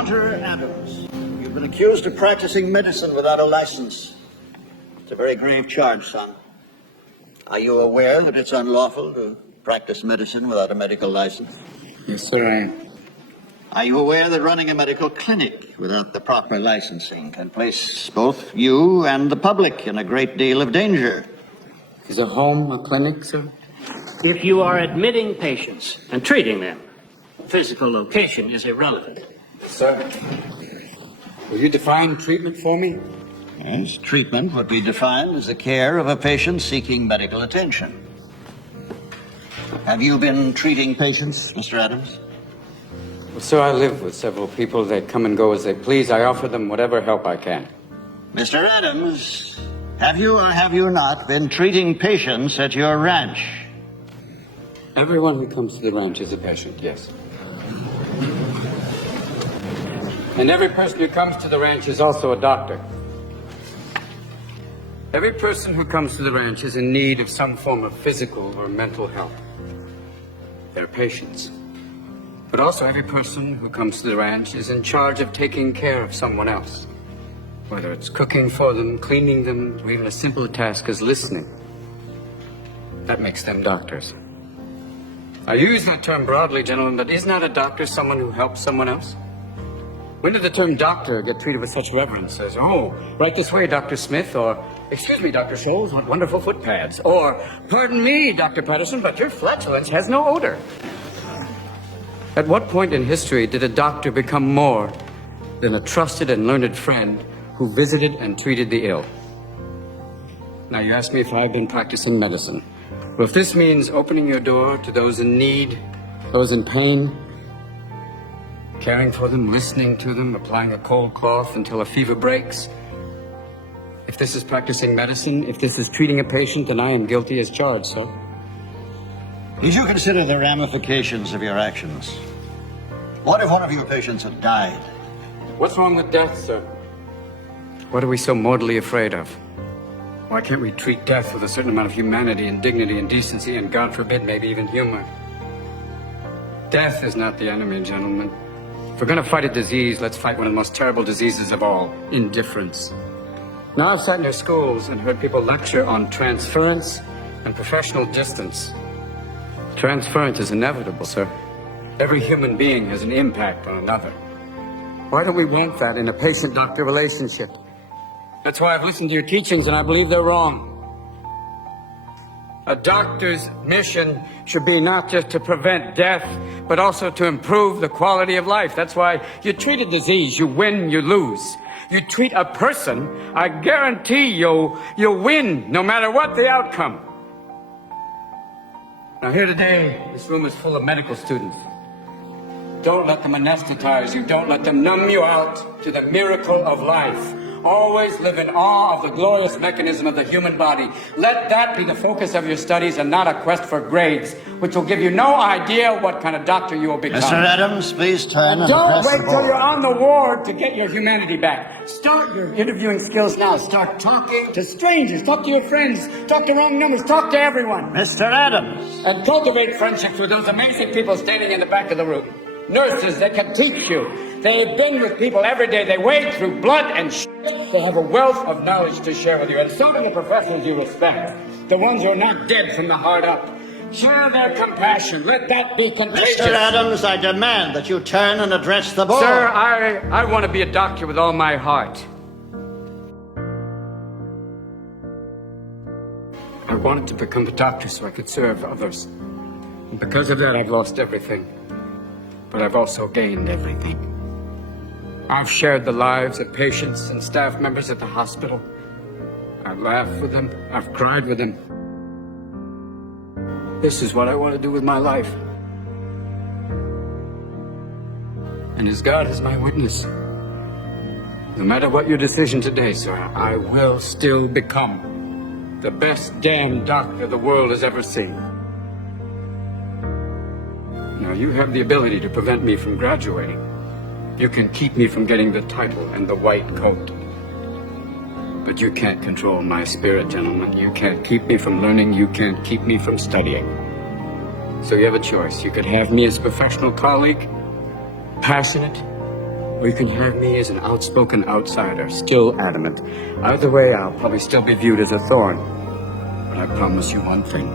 Hunter Adams, you've been accused of practicing medicine without a license. It's a very grave charge, son. Are you aware that it's unlawful to practice medicine without a medical license? Yes, sir, I am. Are you aware that running a medical clinic without the proper licensing can place both you and the public in a great deal of danger? Is a home a clinic, sir? If you are admitting patients and treating them, physical location is irrelevant. Sir, will you define treatment for me? Yes, treatment would be defined as the care of a patient seeking medical attention. Have you been treating patients, Mr. Adams? Well, sir, I live with several people. They come and go as they please. I offer them whatever help I can. Mr. Adams, have you or have you not been treating patients at your ranch? Everyone who comes to the ranch is a patient, yes. And every person who comes to the ranch is also a doctor. Every person who comes to the ranch is in need of some form of physical or mental help. They're patients. But also every person who comes to the ranch is in charge of taking care of someone else. Whether it's cooking for them, cleaning them, or even a simple task as listening. That makes them doctors. I use that term broadly, gentlemen, but is not a doctor someone who helps someone else? When did the term doctor get treated with such reverence as, oh, right this way, Dr. Smith, or, excuse me, Dr. Scholes, what wonderful foot pads, or, pardon me, Dr. Patterson, but your flatulence has no odor. At what point in history did a doctor become more than a trusted and learned friend who visited and treated the ill? Now, you ask me if I've been practicing medicine. Well, if this means opening your door to those in need, those in pain, caring for them, listening to them, applying a cold cloth until a fever breaks. If this is practicing medicine, if this is treating a patient, then I am guilty as charged, sir. Did you consider the ramifications of your actions? What if one of your patients had died? What's wrong with death, sir? What are we so mortally afraid of? Why can't we treat death with a certain amount of humanity and dignity and decency and, God forbid, maybe even humor? Death is not the enemy, gentlemen. If we're going to fight a disease, let's fight one of the most terrible diseases of all, indifference. Now, I've sat in your schools and heard people lecture on transference and professional distance. Transference is inevitable, sir. Every human being has an impact on another. Why don't we want that in a patient-doctor relationship? That's why I've listened to your teachings and I believe they're wrong. A doctor's mission should be not just to prevent death, but also to improve the quality of life. That's why you treat a disease, you win, you lose. You treat a person, I guarantee you'll win, no matter what the outcome. Now here today, this room is full of medical students. Don't let them anesthetize you. Don't let them numb you out to the miracle of life. Always live in awe of the glorious mechanism of the human body. Let that be the focus of your studies and not a quest for grades, which will give you no idea what kind of doctor you will become. Mr. Adams, please turn and Don't press wait the till you're ball. on the ward to get your humanity back. Start your interviewing skills now. Start talking to strangers. Talk to your friends. Talk to wrong numbers. Talk to everyone. Mr. Adams! And cultivate friendships with those amazing people standing in the back of the room. Nurses that can teach you. They've been with people every day. They wade through blood and shit. They have a wealth of knowledge to share with you. And so do the professionals you respect. The ones who are not dead from the heart up. Share their compassion. Let that be contagious. Mr. Adams, I demand that you turn and address the ball. Sir, I want to be a doctor with all my heart. I wanted to become a doctor so I could serve others. And because of that, I've lost everything. But I've also gained everything. I've shared the lives of patients and staff members at the hospital. I've laughed with them. I've cried with them. This is what I want to do with my life. And as God is my witness, no matter what your decision today, sir, I will still become the best damn doctor the world has ever seen. Now, you have the ability to prevent me from graduating. You can keep me from getting the title and the white coat. But you can't control my spirit, gentlemen. You can't keep me from learning. You can't keep me from studying. So you have a choice. You could have me as a professional colleague, passionate, or you can have me as an outspoken outsider, still adamant. Either way, I'll probably still be viewed as a thorn. But I promise you one thing.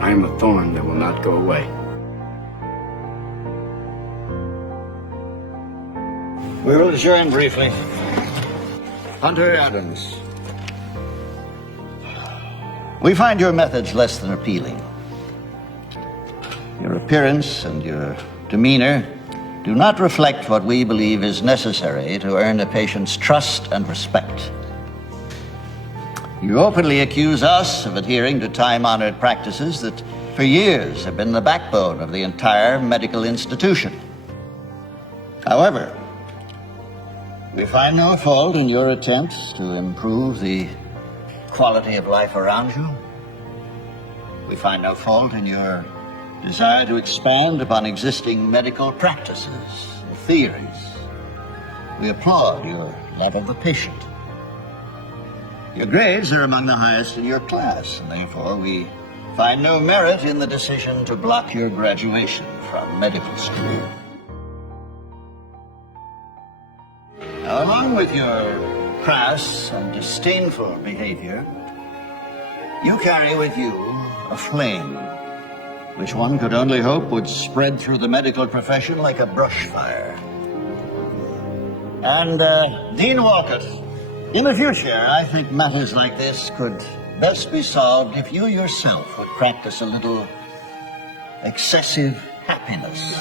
I am a thorn that will not go away. We will adjourn briefly. Hunter Adams. We find your methods less than appealing. Your appearance and your demeanor do not reflect what we believe is necessary to earn a patient's trust and respect. You openly accuse us of adhering to time-honored practices that for years have been the backbone of the entire medical institution. However, we find no fault in your attempts to improve the quality of life around you. We find no fault in your desire to expand upon existing medical practices and theories. We applaud your love of the patient. Your grades are among the highest in your class, and therefore we find no merit in the decision to block your graduation from medical school. Now, along with your crass and disdainful behavior, you carry with you a flame which one could only hope would spread through the medical profession like a brush fire. And, Dean Walcott, in the future, I think matters like this could best be solved if you yourself would practice a little excessive happiness.